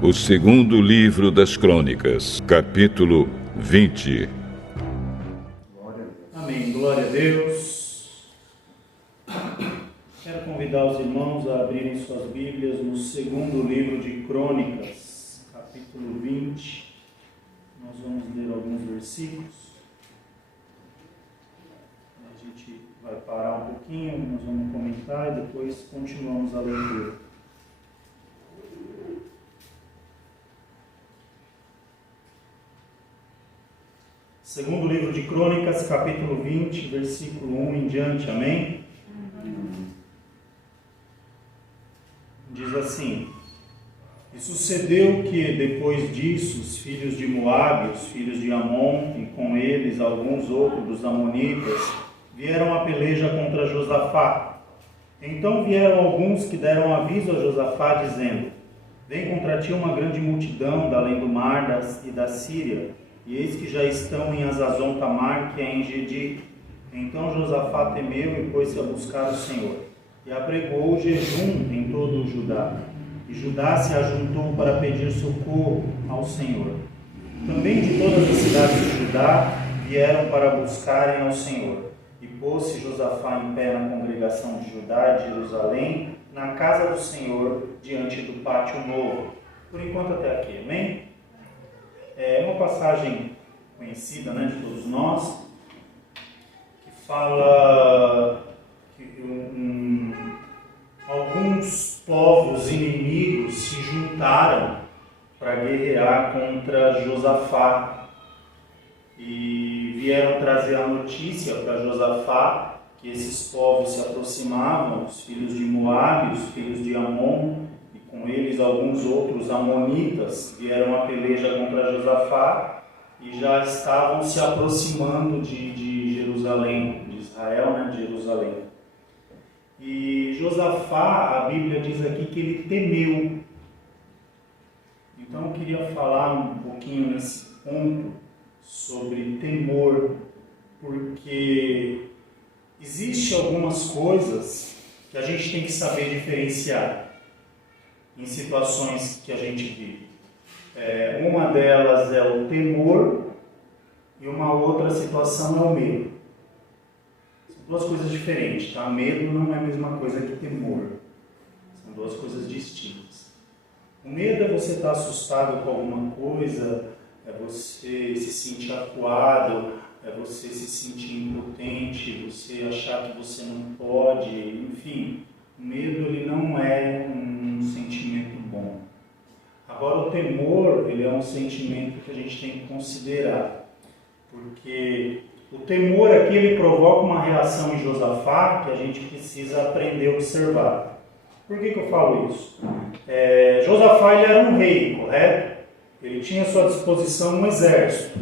O segundo livro das Crônicas, capítulo 20. Amém. Glória a Deus. Quero convidar os irmãos a abrirem suas Bíblias no segundo livro de Crônicas, capítulo 20. Nós vamos ler alguns versículos. A gente vai parar um pouquinho, nós vamos comentar e depois continuamos a leitura. Segundo livro de Crônicas, capítulo 20, versículo 1 em diante, amém? Diz assim: E sucedeu que, depois disso, os filhos de Moabe, os filhos de Amon, e com eles alguns outros dos amonitas, vieram a peleja contra Josafá. Então vieram alguns que deram aviso a Josafá, dizendo: Vem contra ti uma grande multidão da além do mar e da Síria, e eis que já estão em Azazon Tamar, que é em Gedi. Então Josafá temeu e pôs-se a buscar o Senhor, e apregou o jejum em todo o Judá. E Judá se ajuntou para pedir socorro ao Senhor. Também de todas as cidades de Judá vieram para buscarem ao Senhor. E pôs-se Josafá em pé na congregação de Judá e de Jerusalém, na casa do Senhor, diante do pátio novo. Por enquanto até aqui, amém? É uma passagem conhecida, né, de todos nós, que fala que alguns povos inimigos se juntaram para guerrear contra Josafá e vieram trazer a notícia para Josafá que esses povos se aproximavam, os filhos de Moabe, os filhos de Amon, e com eles alguns outros amonitas vieram a peleja contra Josafá e já estavam se aproximando de Jerusalém, de Israel, né, de Jerusalém. E Josafá, a Bíblia diz aqui que ele temeu. Então eu queria falar um pouquinho nesse ponto sobre temor, porque existem algumas coisas que a gente tem que saber diferenciar em situações que a gente vive. Uma delas é o temor e uma outra situação é o medo. São duas coisas diferentes, tá? Medo não é a mesma coisa que temor. São duas coisas distintas. O medo é você estar assustado com alguma coisa, é você se sentir acuado, é você se sentir impotente, você achar que você não pode, enfim. O medo ele não é um sentimento bom. Agora o temor ele é um sentimento que a gente tem que considerar, porque o temor aqui ele provoca uma reação em Josafá que a gente precisa aprender a observar. Por que eu falo isso? Josafá ele era um rei, correto? Ele tinha à sua disposição um exército.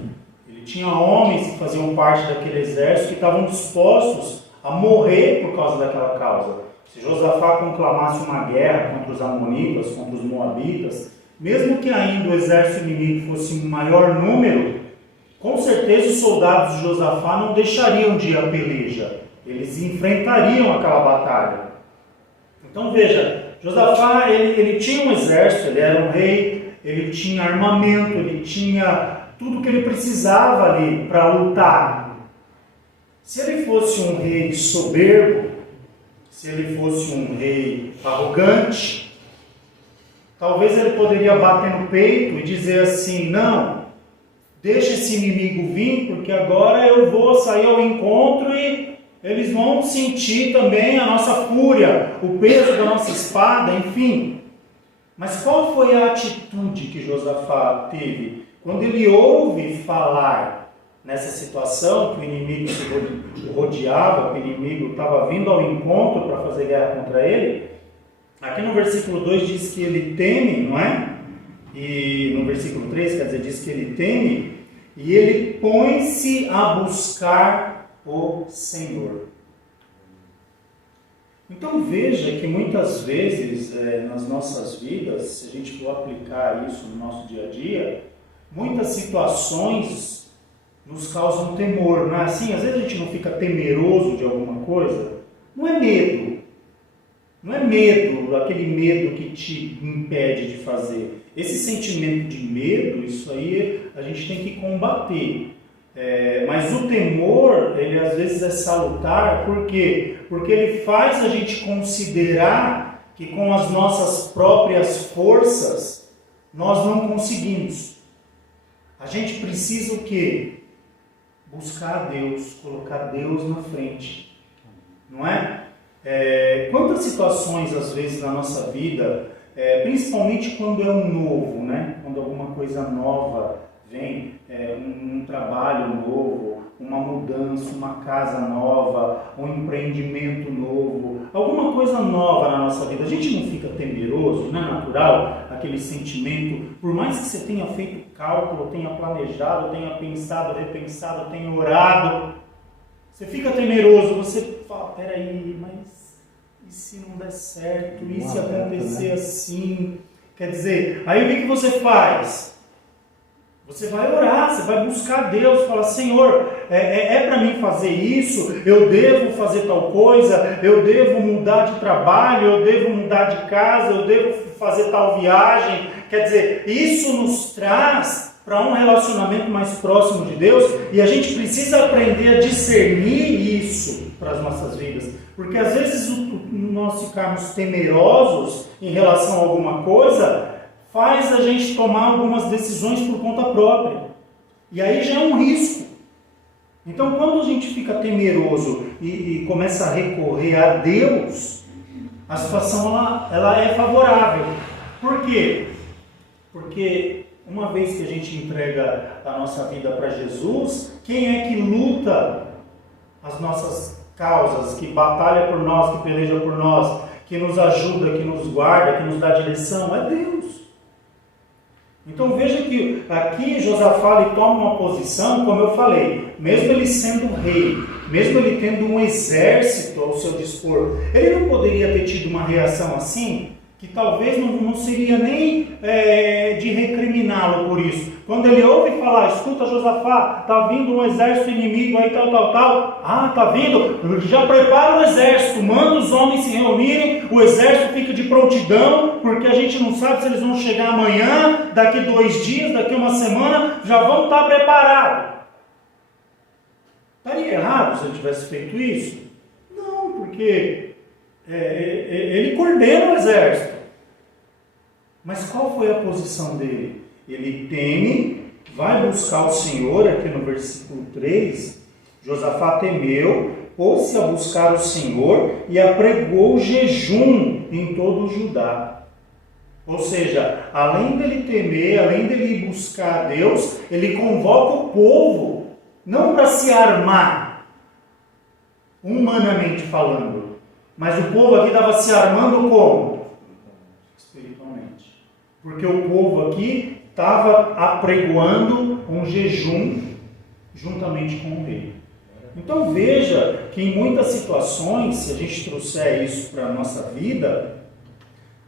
Ele tinha homens que faziam parte daquele exército que estavam dispostos a morrer por causa daquela causa. Se Josafá conclamasse uma guerra contra os amonitas, contra os moabitas, mesmo que ainda o exército inimigo fosse em maior número, com certeza os soldados de Josafá não deixariam de ir à peleja. Eles enfrentariam aquela batalha. Então veja, Josafá ele tinha um exército, ele era um rei, ele tinha armamento, ele tinha tudo que ele precisava ali para lutar. Se ele fosse um rei soberbo, se ele fosse um rei arrogante, talvez ele poderia bater no peito e dizer assim: não, deixa esse inimigo vir, porque agora eu vou sair ao encontro e eles vão sentir também a nossa fúria, o peso da nossa espada, enfim. Mas qual foi a atitude que Josafá teve quando ele ouve falar nessa situação, que o inimigo se rodeava, que o inimigo estava vindo ao encontro para fazer guerra contra ele? Aqui no versículo 2 diz que ele teme, não é? E no versículo 3, quer dizer, diz que ele teme e ele põe-se a buscar o Senhor. Então veja que muitas vezes nas nossas vidas, se a gente for aplicar isso no nosso dia a dia, muitas situações nos causam temor, não é assim? Às vezes a gente não fica temeroso de alguma coisa, não é medo, Não é medo, aquele medo que te impede de fazer. Esse sentimento de medo, isso aí a gente tem que combater. Mas o temor, ele às vezes é salutar, por quê? Porque ele faz a gente considerar que com as nossas próprias forças nós não conseguimos. A gente precisa o quê? Buscar a Deus, colocar Deus na frente, não é? Quantas situações às vezes na nossa vida, principalmente quando é um novo, né? Quando alguma coisa nova vem, um trabalho novo, uma mudança, uma casa nova, um empreendimento novo, alguma coisa nova na nossa vida, a gente não fica temeroso, não é natural aquele sentimento, por mais que você tenha feito cálculo, tenha planejado, tenha pensado, repensado, tenha orado, você fica temeroso, você fala, peraí, mas e se não der certo, e se acontecer assim? Quer dizer, aí o que você faz? Você vai orar, você vai buscar Deus, fala, Senhor, para mim fazer isso, eu devo fazer tal coisa, eu devo mudar de trabalho, eu devo mudar de casa, eu devo fazer tal viagem. Quer dizer, isso nos traz para um relacionamento mais próximo de Deus e a gente precisa aprender a discernir isso para as nossas vidas. Porque às vezes nós ficarmos temerosos em relação a alguma coisa faz a gente tomar algumas decisões por conta própria. E aí já é um risco. Então, quando a gente fica temeroso e começa a recorrer a Deus, a situação ela é favorável. Por quê? Porque uma vez que a gente entrega a nossa vida para Jesus, quem é que luta as nossas causas, que batalha por nós, que peleja por nós, que nos ajuda, que nos guarda, que nos dá direção? É Deus. Então veja que aqui Josafá ele toma uma posição, como eu falei, mesmo ele sendo rei, mesmo ele tendo um exército ao seu dispor, ele não poderia ter tido uma reação assim, que talvez não seria nem de recriminá-lo por isso. Quando ele ouve falar, escuta Josafá, está vindo um exército inimigo aí, tal, está vindo, já prepara o exército, manda os homens se reunirem, o exército fica de prontidão, porque a gente não sabe se eles vão chegar amanhã, daqui 2 dias, daqui uma semana, já vão estar preparados. Estaria errado se ele tivesse feito isso? Não, porque ele coordena o exército. Mas qual foi a posição dele? Ele teme, vai buscar o Senhor, aqui no versículo 3, Josafá temeu, pôs-se a buscar o Senhor e apregou jejum em todo o Judá. Ou seja, além dele temer, além dele ir buscar a Deus, ele convoca o povo, não para se armar, humanamente falando, mas o povo aqui estava se armando como? Espiritualmente. Porque o povo aqui estava apregoando um jejum juntamente com o rei. Então veja que em muitas situações, se a gente trouxer isso para a nossa vida,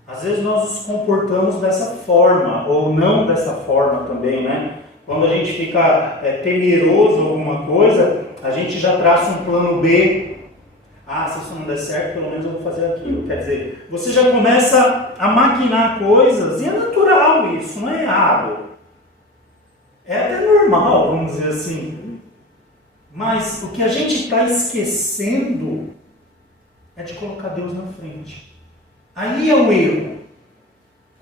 às vezes nós nos comportamos dessa forma, ou não dessa forma também, né? Quando a gente fica temeroso em alguma coisa, a gente já traça um plano B. Se isso não der certo, pelo menos eu vou fazer aquilo. Quer dizer, você já começa a maquinar coisas, e é natural isso, não é errado. É até normal, vamos dizer assim. Mas o que a gente está esquecendo é de colocar Deus na frente. Aí é o erro.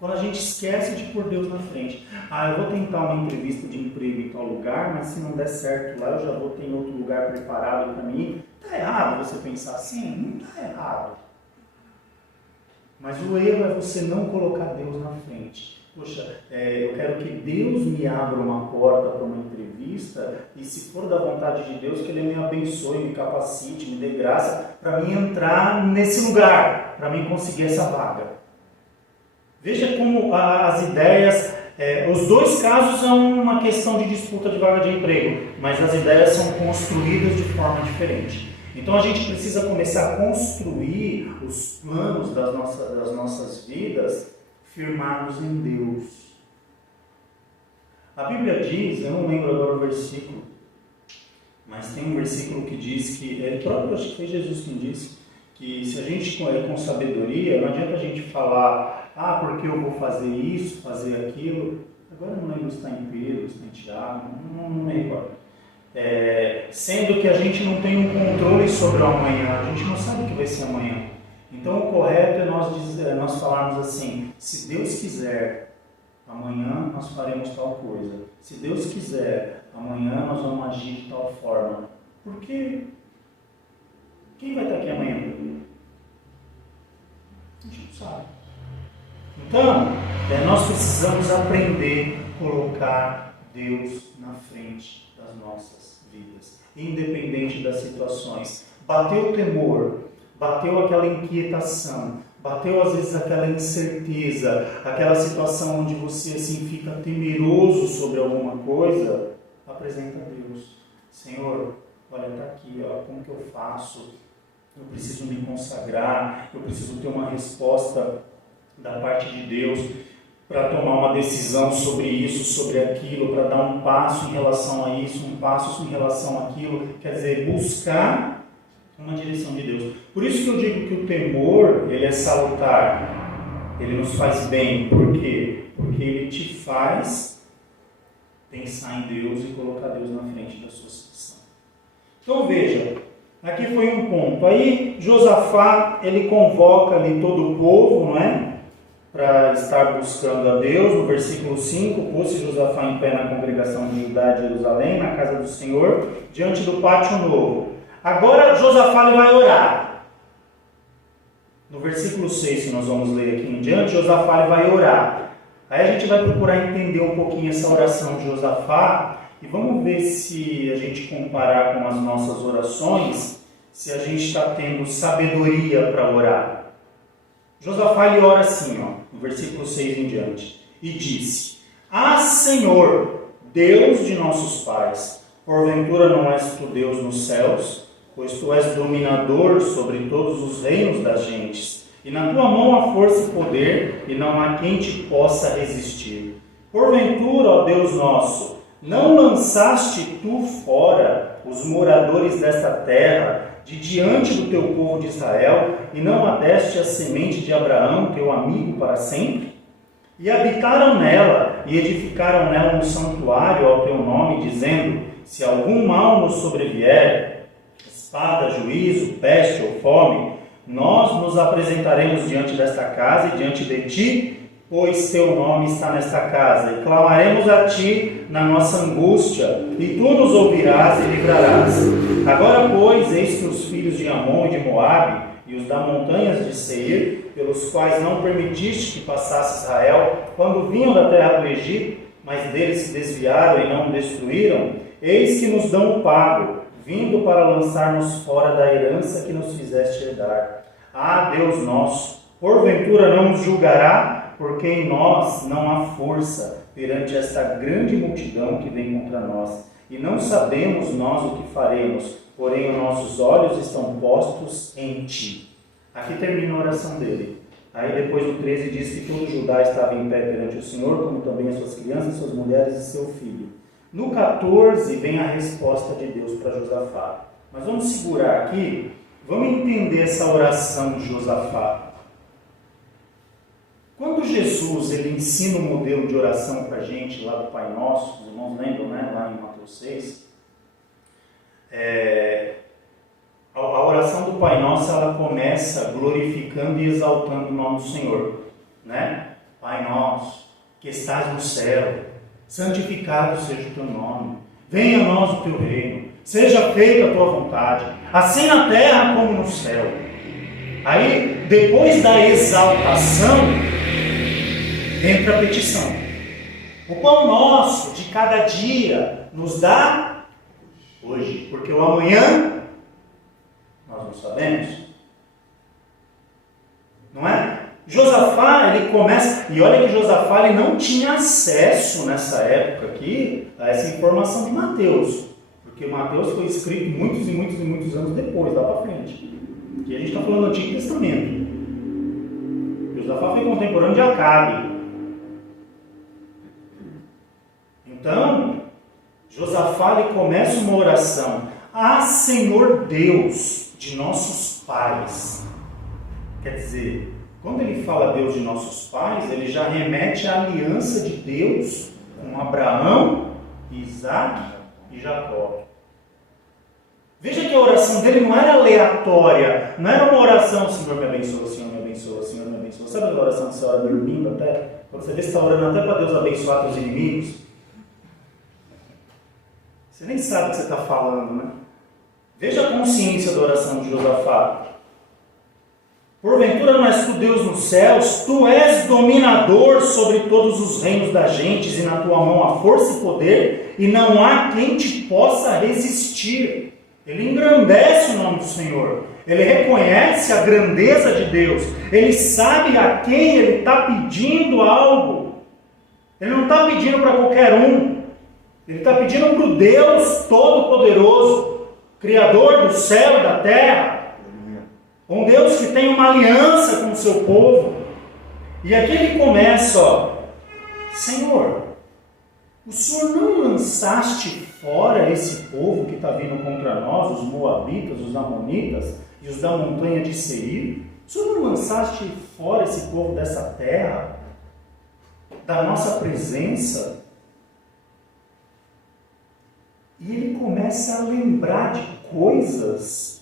Quando a gente esquece de pôr Deus na frente. Eu vou tentar uma entrevista de emprego em tal lugar, mas se não der certo lá, eu já vou ter outro lugar preparado para mim. Está errado você pensar assim? Não está errado. Mas o erro é você não colocar Deus na frente. Poxa, eu quero que Deus me abra uma porta para uma entrevista e, se for da vontade de Deus, que Ele me abençoe, me capacite, me dê graça para mim entrar nesse lugar, para mim conseguir essa vaga. Veja como as ideias, os dois casos são uma questão de disputa de vaga de emprego, mas as ideias são construídas de forma diferente. Então a gente precisa começar a construir os planos das nossas vidas firmados em Deus. A Bíblia diz, eu não lembro agora o versículo, mas tem um versículo que diz que, próprio, acho que foi Jesus quem disse, que se a gente é com sabedoria, não adianta a gente falar, porque eu vou fazer isso, fazer aquilo. Agora eu não lembro se está em Pedro, se está em Tiago, não me recordo. Sendo que a gente não tem um controle sobre o amanhã, a gente não sabe o que vai ser amanhã. Então o correto é nós falarmos assim, se Deus quiser, amanhã nós faremos tal coisa. Se Deus quiser, amanhã nós vamos agir de tal forma. Porque quem vai estar aqui amanhã? A gente não sabe. Então, nós precisamos aprender a colocar Deus na frente das nossas vidas, independente das situações. Bateu o temor, bateu aquela inquietação, bateu às vezes aquela incerteza, aquela situação onde você assim fica temeroso sobre alguma coisa, apresenta a Deus. Senhor, olha, está aqui, como que eu faço? Eu preciso me consagrar, eu preciso ter uma resposta da parte de Deus para tomar uma decisão sobre isso, sobre aquilo, para dar um passo em relação a isso, um passo em relação àquilo, quer dizer, buscar uma direção de Deus. Por isso que eu digo que o temor, ele é salutar, ele nos faz bem. Por quê? Porque ele te faz pensar em Deus e colocar Deus na frente da sua situação. Então veja, aqui foi um ponto. Aí Josafá, ele convoca ali todo o povo, não é? Para estar buscando a Deus. No versículo 5, pôs-se Josafá em pé na congregação de Judá de Jerusalém, na casa do Senhor, diante do pátio novo. Agora Josafá ele vai orar. No versículo 6, que nós vamos ler aqui em diante, Josafá ele vai orar. Aí a gente vai procurar entender um pouquinho essa oração de Josafá e vamos ver se a gente comparar com as nossas orações, se a gente está tendo sabedoria para orar. Josafá ele ora assim, no versículo 6 em diante, e disse: Senhor, Deus de nossos pais, porventura não és tu Deus nos céus, pois tu és dominador sobre todos os reinos das gentes, e na tua mão há força e poder, e não há quem te possa resistir. Porventura, ó Deus nosso, não lançaste tu fora os moradores desta terra de diante do teu povo de Israel, e não adeste a semente de Abraão, teu amigo, para sempre? E habitaram nela, e edificaram nela um santuário ao teu nome, dizendo: se algum mal nos sobrevier, espada, juízo, peste ou fome, nós nos apresentaremos diante desta casa e diante de ti, pois teu nome está nesta casa, e clamaremos a ti na nossa angústia, e tu nos ouvirás e livrarás. Agora, pois, eis que os filhos de Amon e de Moabe, e os da montanhas de Seir, pelos quais não permitiste que passasse Israel, quando vinham da terra do Egito, mas deles se desviaram e não o destruíram, eis que nos dão o pago, vindo para lançar-nos fora da herança que nos fizeste herdar. Deus nosso, porventura não nos julgará, porque em nós não há força perante esta grande multidão que vem contra nós. E não sabemos nós o que faremos, porém os nossos olhos estão postos em ti. Aqui termina a oração dele. Aí depois do 13 diz que todo Judá estava em pé perante o Senhor, como também as suas crianças, suas mulheres e seu filho. No 14 vem a resposta de Deus para Josafá. Mas vamos segurar aqui, vamos entender essa oração de Josafá. Quando Jesus ele ensina o modelo de oração para a gente lá do Pai Nosso, os irmãos lembram, né? Lá em Mateus 6, a oração do Pai Nosso ela começa glorificando e exaltando o nome do Senhor, né? Pai Nosso, que estás no céu, santificado seja o teu nome, venha a nós o teu reino, seja feita a tua vontade, assim na terra como no céu. Aí, depois da exaltação, entra a petição. O pão nosso de cada dia nos dá hoje, porque o amanhã nós não sabemos. Não é? Josafá, ele começa, e olha que Josafá ele não tinha acesso nessa época aqui a essa informação de Mateus, porque Mateus foi escrito muitos e muitos e muitos anos depois, lá para frente. E a gente está falando do Antigo Testamento. Josafá foi contemporâneo de Acabe. Então, Josafá ele começa uma oração: Senhor Deus de nossos pais. Quer dizer, quando ele fala Deus de nossos pais, ele já remete à aliança de Deus com Abraão, Isaac e Jacó. Veja que a oração dele não era aleatória, não era uma oração, Senhor me abençoa, Senhor me abençoa, Senhor me abençoa. Sabe aquela oração que você ora dormindo até? Quando você vê que você está orando até para Deus abençoar teus inimigos? Você nem sabe o que você está falando, né? Veja a consciência da oração de Josafá. Porventura não és tu Deus nos céus, tu és dominador sobre todos os reinos das gentes, e na tua mão há força e poder, e não há quem te possa resistir. Ele engrandece o nome do Senhor, ele reconhece a grandeza de Deus, ele sabe a quem ele está pedindo algo. Ele não está pedindo para qualquer um, ele está pedindo para o Deus Todo-Poderoso, Criador do céu e da terra. Um Deus que tem uma aliança com o seu povo. E aqui ele começa, ó, Senhor, o Senhor não lançaste fora esse povo que está vindo contra nós, os Moabitas, os Amonitas e os da montanha de Seir? O Senhor não lançaste fora esse povo dessa terra, da nossa presença? E ele começa a lembrar de coisas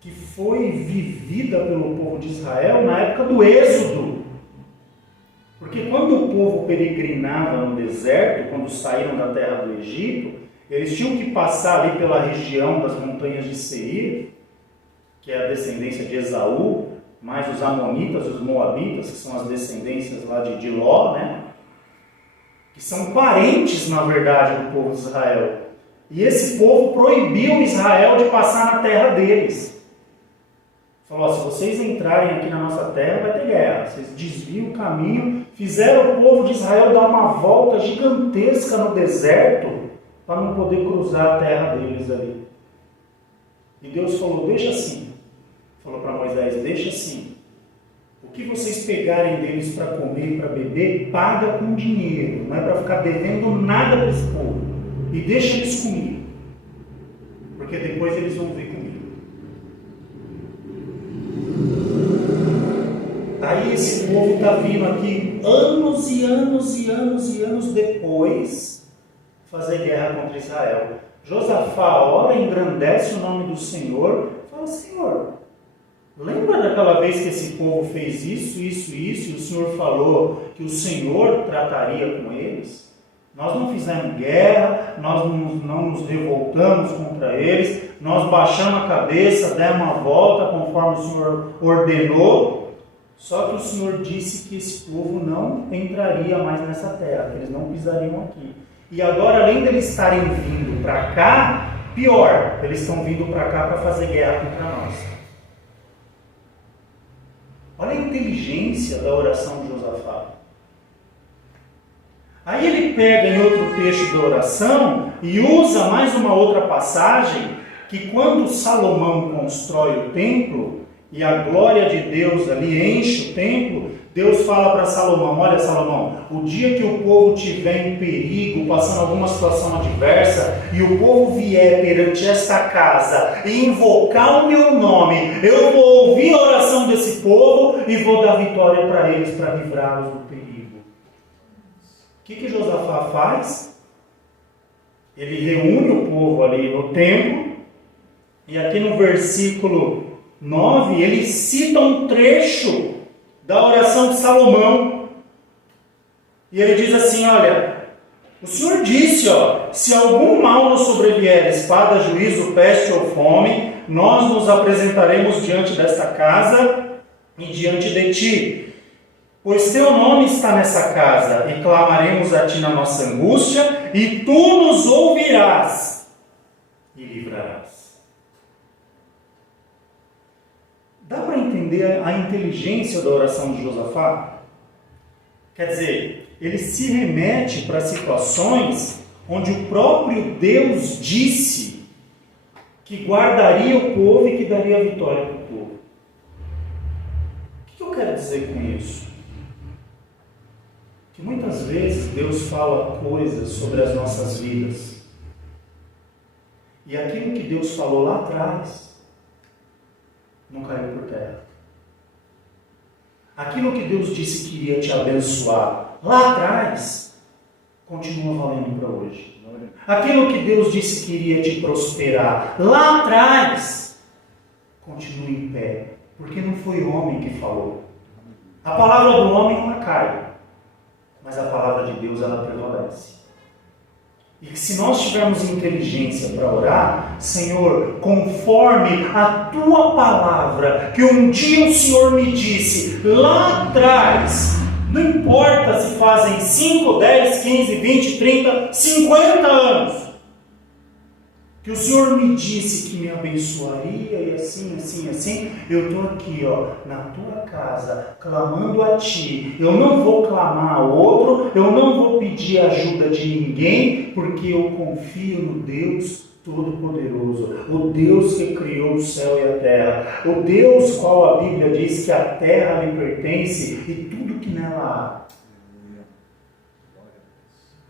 que foi vivida pelo povo de Israel na época do Êxodo. Porque quando o povo peregrinava no deserto, quando saíram da terra do Egito, eles tinham que passar ali pela região das montanhas de Seir, que é a descendência de Esaú, mais os Amonitas e os Moabitas, que são as descendências lá de Ló, né? Que são parentes, na verdade, do povo de Israel. E esse povo proibiu Israel de passar na terra deles. Falou, se vocês entrarem aqui na nossa terra, vai ter guerra. Vocês desviam o caminho, fizeram o povo de Israel dar uma volta gigantesca no deserto para não poder cruzar a terra deles ali. E Deus falou, deixa assim. Falou para Moisés, deixa assim. O que vocês pegarem deles para comer e para beber, paga com dinheiro. Não é para ficar devendo nada para esse povo. E deixa eles comigo. Porque depois eles vão ver comigo. Aí esse povo está vindo aqui anos e anos e anos e anos depois fazer guerra contra Israel. Josafá ora, engrandece o nome do Senhor, fala, Senhor, lembra daquela vez que esse povo fez isso, isso, isso, e o Senhor falou que o Senhor trataria com eles? Nós não fizemos guerra, nós não nos revoltamos contra eles, nós baixamos a cabeça, demos uma volta conforme o Senhor ordenou. Só que o Senhor disse que esse povo não entraria mais nessa terra, que eles não pisariam aqui. E agora, além de eles estarem vindo para cá, pior, eles estão vindo para cá para fazer guerra contra nós. Olha a inteligência da oração de Josafá. Aí ele pega em outro trecho da oração e usa mais uma outra passagem, que quando Salomão constrói o templo, e a glória de Deus ali enche o templo, Deus fala para Salomão, olha Salomão, o dia que o povo estiver em perigo, passando alguma situação adversa, e o povo vier perante esta casa e invocar o meu nome, eu vou ouvir a oração desse povo e vou dar vitória para eles, para livrá-los do perigo. O que Josafá faz? Ele reúne o povo ali no templo, e aqui no versículo 9, ele cita um trecho da oração de Salomão. E ele diz assim, olha, o Senhor disse, ó, se algum mal nos sobrevier, espada, juízo, peste ou fome, nós nos apresentaremos diante desta casa e diante de ti. Pois teu nome está nessa casa, e clamaremos a ti na nossa angústia, e tu nos ouvirás e livrarás. Dá para entender a inteligência da oração de Josafá? Quer dizer, ele se remete para situações onde o próprio Deus disse que guardaria o povo e que daria a vitória para o povo. O que eu quero dizer com isso? Que muitas vezes Deus fala coisas sobre as nossas vidas. E aquilo que Deus falou lá atrás, não caiu por terra. Aquilo que Deus disse que iria te abençoar lá atrás, continua valendo para hoje. Aquilo que Deus disse que iria te prosperar lá atrás, continua em pé. Porque não foi o homem que falou. A palavra do homem ela cai, mas a palavra de Deus ela prevalece. E que se nós tivermos inteligência para orar, Senhor, conforme a Tua palavra, que um dia o Senhor me disse lá atrás, não importa se fazem 5, 10, 15, 20, 30, 50 anos, que o Senhor me disse que me abençoaria e assim, assim, assim, eu estou aqui, na Tua casa, clamando a Ti. Eu não vou clamar a outro, eu não vou pedir ajuda de ninguém, porque eu confio no Deus Todo-Poderoso, o Deus que criou o céu e a terra, o Deus qual a Bíblia diz que a terra lhe pertence e tudo que nela há.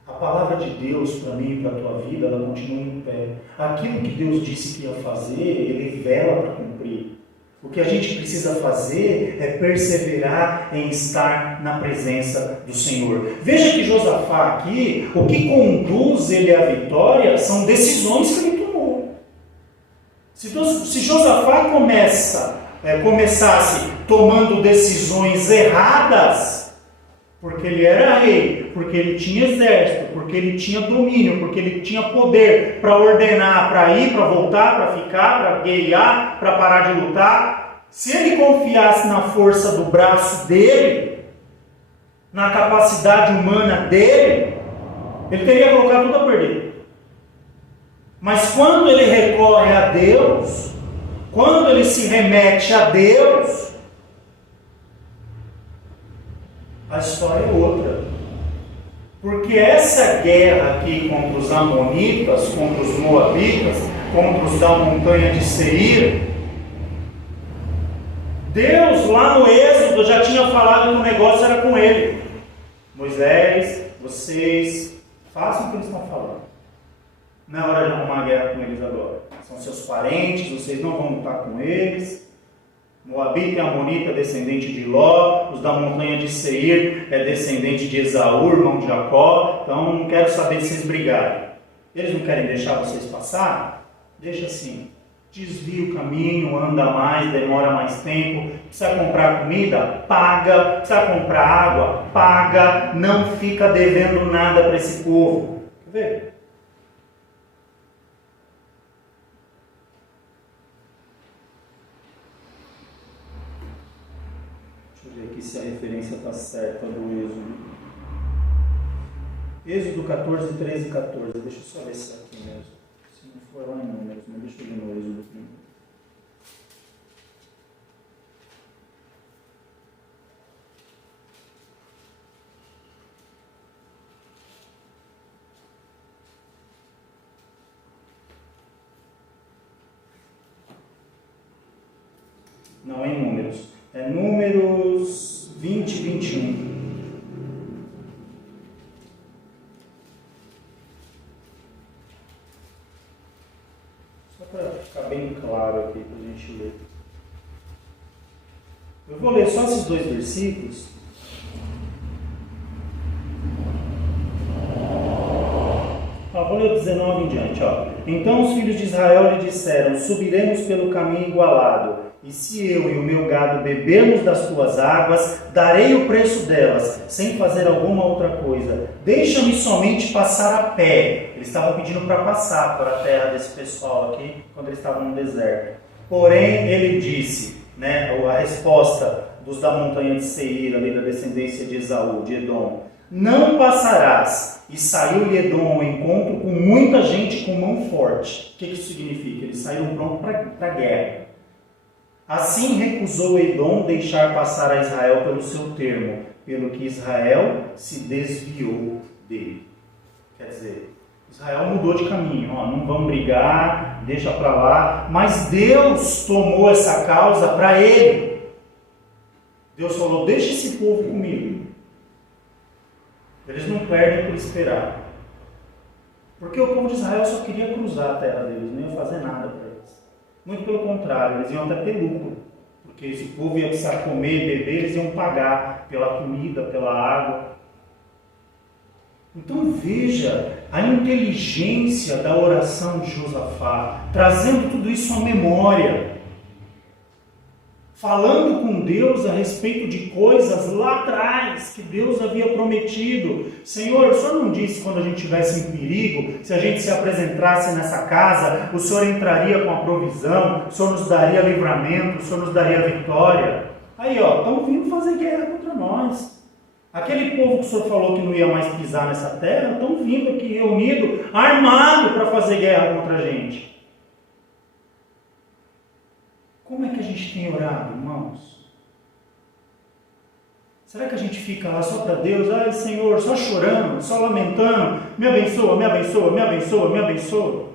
A palavra de Deus para mim e para a tua vida, ela continua em pé. Aquilo que Deus disse que ia fazer, Ele vela para cumprir. O que a gente precisa fazer é perseverar em estar na presença do Senhor. Veja que Josafá aqui, o que conduz ele à vitória são decisões que ele tomou. Se Josafá começasse tomando decisões erradas, porque ele era rei, porque ele tinha exército, porque ele tinha domínio, porque ele tinha poder para ordenar, para ir, para voltar, para ficar, para guerrear, para parar de lutar. Se ele confiasse na força do braço dele, na capacidade humana dele, ele teria colocado tudo a perder. Mas quando ele recorre a Deus, quando ele se remete a Deus, a história é outra. Porque essa guerra aqui contra os amonitas, contra os moabitas, contra os da montanha de Seir, Deus lá no Êxodo já tinha falado que o negócio era com ele. Moisés, vocês façam o que eles estão falando. Não é hora de arrumar guerra com eles agora. São seus parentes, vocês não vão lutar com eles. Moabita e Amonita é descendente de Ló, os da montanha de Seir é descendente de Esaú, irmão de Jacó, então não quero saber se vocês brigarem. Eles não querem deixar vocês passar? Deixa assim, desvia o caminho, anda mais, demora mais tempo, precisa comprar comida? Paga, precisa comprar água? Paga, não fica devendo nada para esse povo. Quer ver? Deixa eu ver aqui se a referência está certa do Êxodo. Êxodo 14, 13 e 14. Deixa eu só ver se é aqui mesmo. Se não for lá em Números, mas deixa eu ver no Êxodo primeiro. Não é em Números. É Números 20 e 21. Só para ficar bem claro aqui para a gente ler. Eu vou ler só esses dois versículos. Vou ler o 19 em diante. Então os filhos de Israel lhe disseram: subiremos pelo caminho igualado. E se eu e o meu gado bebermos das tuas águas, darei o preço delas, sem fazer alguma outra coisa. Deixa-me somente passar a pé. Eles estavam pedindo para passar por a terra desse pessoal aqui, quando eles estavam no deserto. Porém, ele disse, a resposta dos da montanha de Seir, ali da descendência de Esaú, de Edom: não passarás. E saiu-lhe Edom ao encontro com muita gente com mão forte. O que isso significa? Eles saíram prontos para a guerra. Assim recusou Edom deixar passar a Israel pelo seu termo, pelo que Israel se desviou dele. Quer dizer, Israel mudou de caminho, não vamos brigar, deixa para lá. Mas Deus tomou essa causa para ele. Deus falou: deixa esse povo comigo. Eles não perdem por esperar. Porque o povo de Israel só queria cruzar a terra deles, não ia fazer nada para eles. Muito pelo contrário, eles iam até ter lucro. porque esse povo ia precisar comer e beber, eles iam pagar pela comida, pela água. Então veja a inteligência da oração de Josafá, trazendo tudo isso à memória, falando com Deus a respeito de coisas lá atrás que Deus havia prometido. Senhor, o Senhor não disse quando a gente estivesse em perigo, se a gente se apresentasse nessa casa, o Senhor entraria com a provisão, o Senhor nos daria livramento, o Senhor nos daria vitória. Aí ó, estão vindo fazer guerra contra nós. Aquele povo que o Senhor falou que não ia mais pisar nessa terra, estão vindo aqui reunido, armado para fazer guerra contra a gente. Como é que a gente tem orado, irmãos? Será que a gente fica lá só para Deus? Ai, Senhor, só chorando, só lamentando, me abençoa, me abençoa, me abençoa, me abençoa.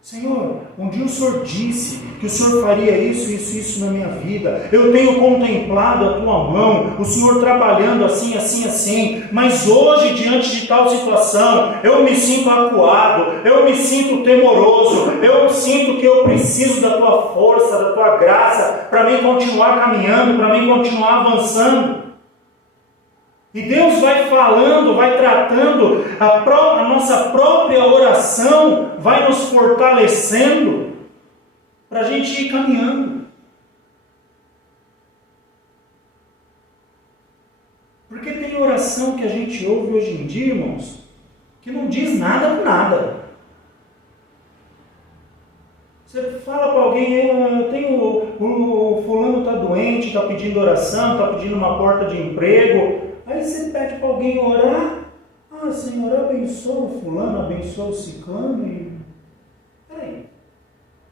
Senhor, um dia o Senhor disse que o Senhor faria isso, isso, isso na minha vida. Eu tenho contemplado a tua mão, o Senhor trabalhando assim, assim, assim. Mas hoje, diante de tal situação, eu me sinto acuado, eu me sinto temoroso, eu sinto que eu preciso da tua força, da tua graça, para mim continuar caminhando, para mim continuar avançando. E Deus vai falando, vai tratando, a nossa própria oração vai nos fortalecendo para a gente ir caminhando. Porque tem oração que a gente ouve hoje em dia, irmãos, que não diz nada com nada. Você fala para alguém, eu tenho, o fulano está doente, está pedindo oração, está pedindo uma porta de emprego. Aí você pede para alguém orar. Ah, Senhor, abençoa o fulano, abençoa o ciclano. E... Peraí,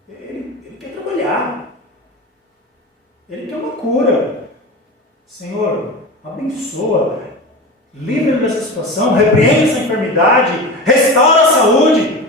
ele quer trabalhar. Ele quer uma cura. Senhor, abençoa. Livra-me dessa situação, repreende essa enfermidade, restaura a saúde.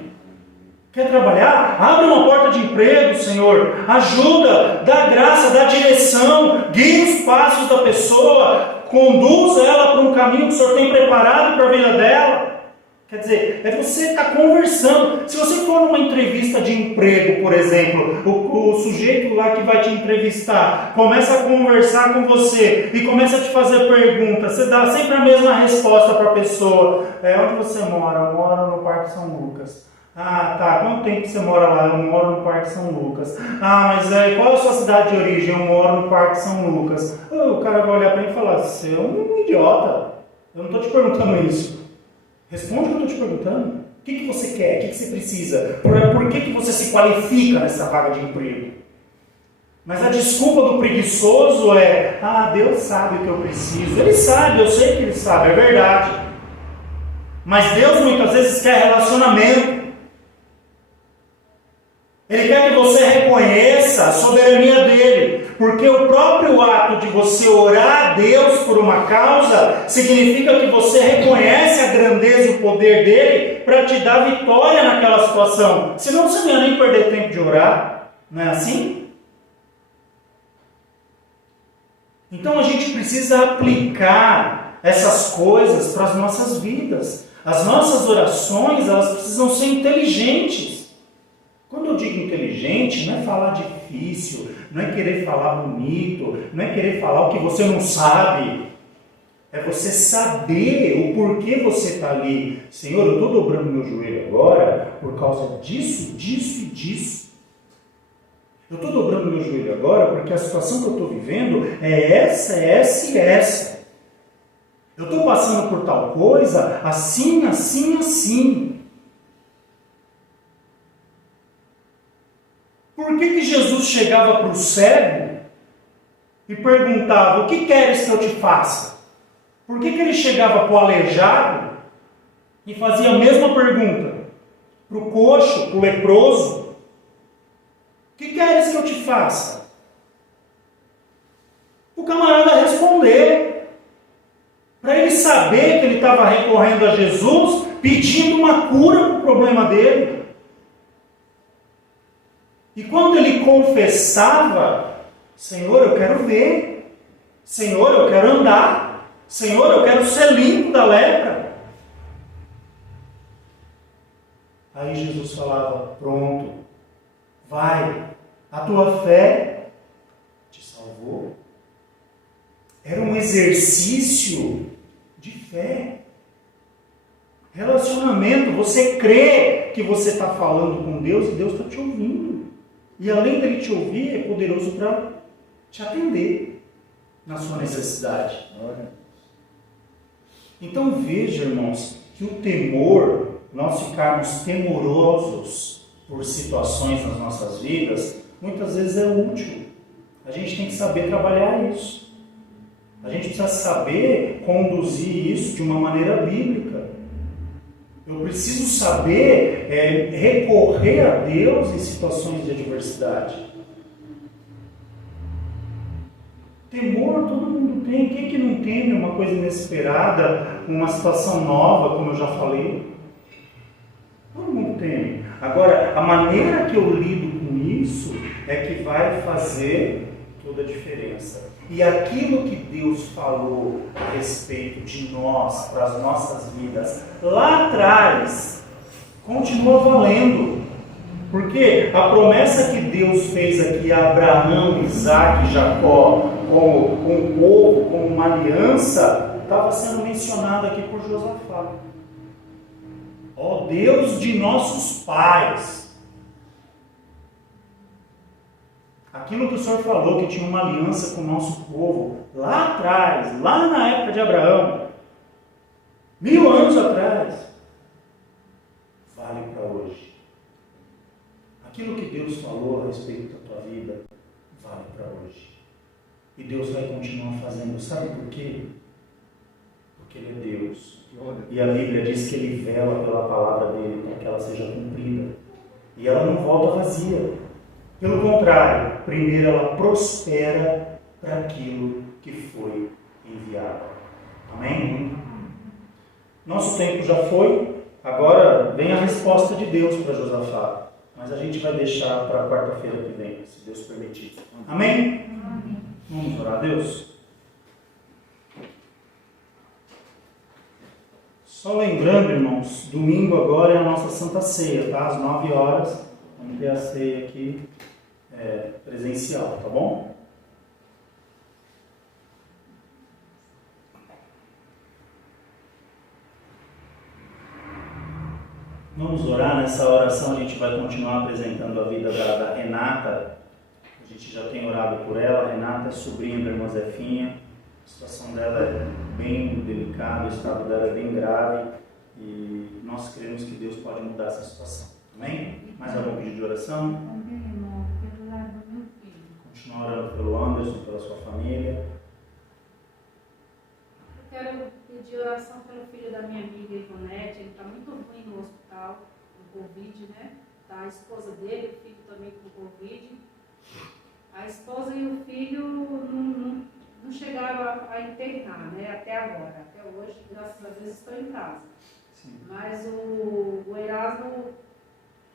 Quer trabalhar? Abre uma porta de emprego, Senhor. Ajuda, dá graça, dá direção, guia os passos da pessoa. Conduza ela para um caminho que o Senhor tem preparado para a vida dela. Quer dizer, é você estar conversando. Se você for numa entrevista de emprego, por exemplo, o sujeito lá que vai te entrevistar começa a conversar com você e começa a te fazer perguntas, você dá sempre a mesma resposta para a pessoa. Onde você mora? Eu moro no Parque São Lucas. Ah, tá. Quanto tempo você mora lá? Eu moro no Parque São Lucas. Ah, mas qual é a sua cidade de origem? Eu moro no Parque São Lucas. O cara vai olhar para mim e falar, você é um idiota. Eu não estou te perguntando isso. Responde o que eu estou te perguntando. O que você quer? O que você precisa? Por que você se qualifica nessa vaga de emprego? Mas a desculpa do preguiçoso é, Deus sabe o que eu preciso. Ele sabe, eu sei que Ele sabe, é verdade. Mas Deus muitas vezes quer relacionamento. Ele quer que você reconheça a soberania dele, porque o próprio ato de você orar a Deus por uma causa significa que você reconhece a grandeza e o poder dele para te dar vitória naquela situação. Senão você não ia nem perder tempo de orar, não é assim? Então a gente precisa aplicar essas coisas para as nossas vidas. As nossas orações, elas precisam ser inteligentes. Quando eu digo inteligente, não é falar difícil, não é querer falar bonito, não é querer falar o que você não sabe. É você saber o porquê você está ali. Senhor, eu estou dobrando meu joelho agora por causa disso, disso e disso. Eu estou dobrando meu joelho agora porque a situação que eu estou vivendo é essa e essa. Eu estou passando por tal coisa, assim, assim, assim. Por que Jesus chegava para o cego e perguntava, o que queres que eu te faça? Por que ele chegava para o aleijado e fazia a mesma pergunta para o coxo, para o leproso? O que queres que eu te faça? O camarada responder, para ele saber que ele estava recorrendo a Jesus, pedindo uma cura para o problema dele. E quando ele confessava, Senhor, eu quero ver, Senhor, eu quero andar, Senhor, eu quero ser limpo da lepra. Aí Jesus falava, pronto, vai, A tua fé te salvou. Era um exercício de fé. Relacionamento, você crê que você está falando com Deus e Deus está te ouvindo. E além dele te ouvir, é poderoso para te atender na sua necessidade. Então veja, irmãos, que o temor, nós ficarmos temorosos por situações nas nossas vidas, muitas vezes é útil. A gente tem que saber trabalhar isso. A gente precisa saber conduzir isso de uma maneira bíblica. Eu preciso saber recorrer a Deus em situações de adversidade. Temor todo mundo tem. Quem que não teme uma coisa inesperada, uma situação nova, como eu já falei? Todo mundo teme. Agora, a maneira que eu lido com isso é que vai fazer toda a diferença. E aquilo que Deus falou a respeito de nós, para as nossas vidas, lá atrás, continua valendo. Porque a promessa que Deus fez aqui a Abraão, Isaac e Jacó, como um povo, como uma aliança, estava sendo mencionada aqui por Josafá. Ó Deus de nossos pais. Aquilo que o Senhor falou, que tinha uma aliança com o nosso povo, lá atrás, lá na época de Abraão, 1000 anos atrás, vale para hoje. Aquilo que Deus falou a respeito da tua vida, vale para hoje. E Deus vai continuar fazendo. Sabe por quê? Porque Ele é Deus. E a Bíblia diz que Ele vela pela palavra dEle para que ela seja cumprida. E ela não volta vazia. Pelo contrário, primeiro ela prospera para aquilo que foi enviado. Amém? Nosso tempo já foi, agora vem a resposta de Deus para Josafá. Mas a gente vai deixar para quarta-feira que vem, se Deus permitir. Amém? Amém. Vamos orar a Deus? Só lembrando, irmãos, domingo agora é a nossa Santa Ceia, tá? Às 9 horas. Vamos ter a ceia aqui presencial, tá bom? Vamos orar. Nessa oração a gente vai continuar apresentando a vida da Renata. A gente já tem orado por ela. A Renata é sobrinha da irmã Zefinha. A situação dela é bem delicada, o estado dela é bem grave. E nós cremos que Deus pode mudar essa situação. Amém? Mais algum pedido de oração? Amém, irmão. Pelo lado do meu filho. Continua orando pelo Anderson, pela sua família. Eu quero pedir oração pelo filho da minha amiga Ivonete. Ele está muito ruim no hospital, com Covid, né? Tá a esposa dele, o filho também com Covid. A esposa e o filho não chegaram a internar, né? Até agora. Até hoje, graças a Deus, estão em casa. Sim. Mas o Erasmo,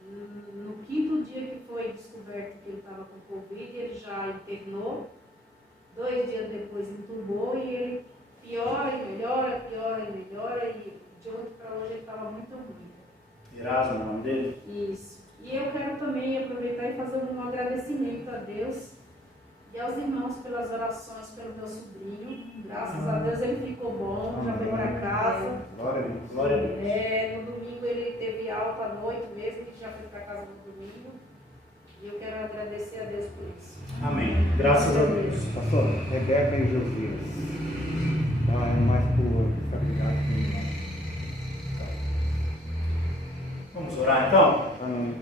no 5º dia que foi descoberto que ele estava com Covid, ele já internou. 2 dias depois entubou e ele piora e melhora, piora e melhora. E de ontem para hoje ele estava muito ruim. Erasmo, o nome dele? Isso. E eu quero também aproveitar e fazer um agradecimento a Deus e aos irmãos pelas orações pelo meu sobrinho. Graças a Deus ele ficou bom, já veio para casa. Glória a Deus. Glória a Deus. No domingo ele teve alta à noite mesmo, ele já foi para casa no domingo. E eu quero agradecer a Deus por isso. Amém. Graças a Deus. Pastor, Rebeca e Josias. É mais por responsabilidade do irmão. Vamos orar então? Amém.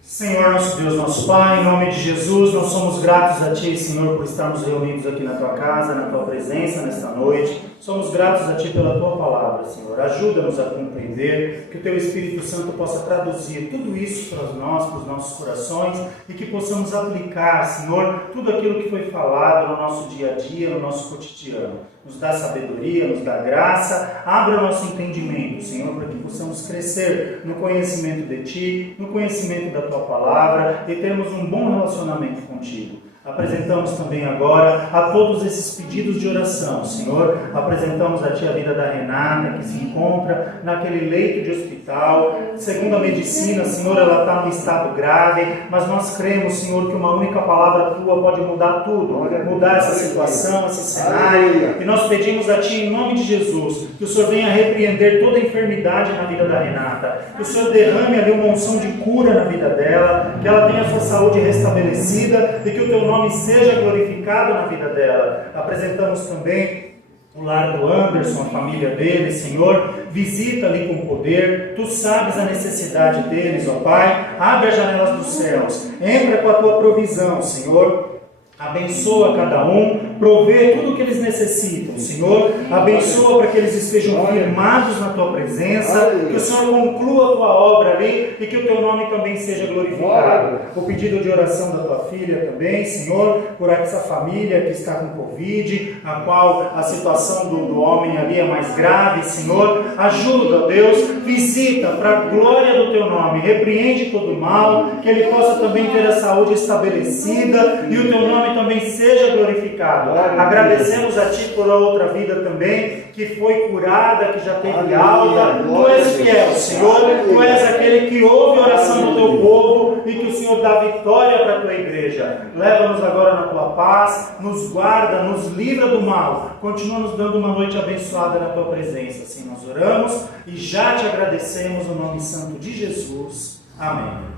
Senhor, nosso Deus, nosso Pai, em nome de Jesus, nós somos gratos a Ti, Senhor, por estarmos reunidos aqui na Tua casa, na Tua presença nesta noite. Somos gratos a Ti pela Tua palavra, Senhor. Ajuda-nos a compreender, que o Teu Espírito Santo possa traduzir tudo isso para nós, para os nossos corações, e que possamos aplicar, Senhor, tudo aquilo que foi falado no nosso dia a dia, no nosso cotidiano. Nos dá sabedoria, nos dá graça, abra o nosso entendimento, Senhor, para que possamos crescer no conhecimento de Ti, no conhecimento da Tua palavra e termos um bom relacionamento contigo. Apresentamos também agora a todos esses pedidos de oração, Senhor. Apresentamos a Ti a vida da Renata, que se encontra naquele leito de hospital. Segundo a medicina, Senhor, ela está num estado grave, mas nós cremos, Senhor, que uma única palavra Tua pode mudar tudo, mudar essa situação, esse cenário. E nós pedimos a Ti, em nome de Jesus, que o Senhor venha repreender toda a enfermidade na vida da Renata, que o Senhor derrame ali uma unção de cura na vida dela, que ela tenha a sua saúde restabelecida e que o Teu nome seja glorificado na vida dela. Apresentamos também o lar do Anderson, a família dele, Senhor. Visita ali com poder. Tu sabes a necessidade deles, ó Pai. Abre as janelas dos céus. Entra com a Tua provisão, Senhor. Abençoa cada um, provê tudo o que eles necessitam, Senhor. Abençoa para que eles estejam firmados na Tua presença, que o Senhor conclua a Tua obra ali e que o Teu nome também seja glorificado. O pedido de oração da Tua filha também, Senhor, por essa família que está com Covid, a qual a situação do homem ali é mais grave, Senhor. Ajuda, Deus, visita para a glória do Teu nome, repreende todo o mal, que ele possa também ter a saúde estabelecida e o Teu nome também seja glorificado. Agradecemos a Ti por a outra vida também, que foi curada, que já teve alta. Tu és fiel, Senhor. Tu és aquele que ouve a oração do Teu povo e que o Senhor dá vitória para a Tua igreja. Leva-nos agora na Tua paz, nos guarda, nos livra do mal. Continua nos dando uma noite abençoada na Tua presença. Assim nós oramos e já Te agradecemos no nome santo de Jesus. Amém.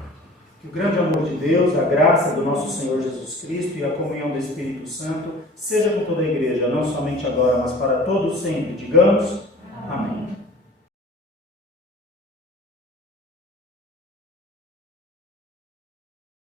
Que o grande amor de Deus, a graça do nosso Senhor Jesus Cristo e a comunhão do Espírito Santo seja com toda a igreja, não somente agora, mas para todos sempre. Digamos, amém.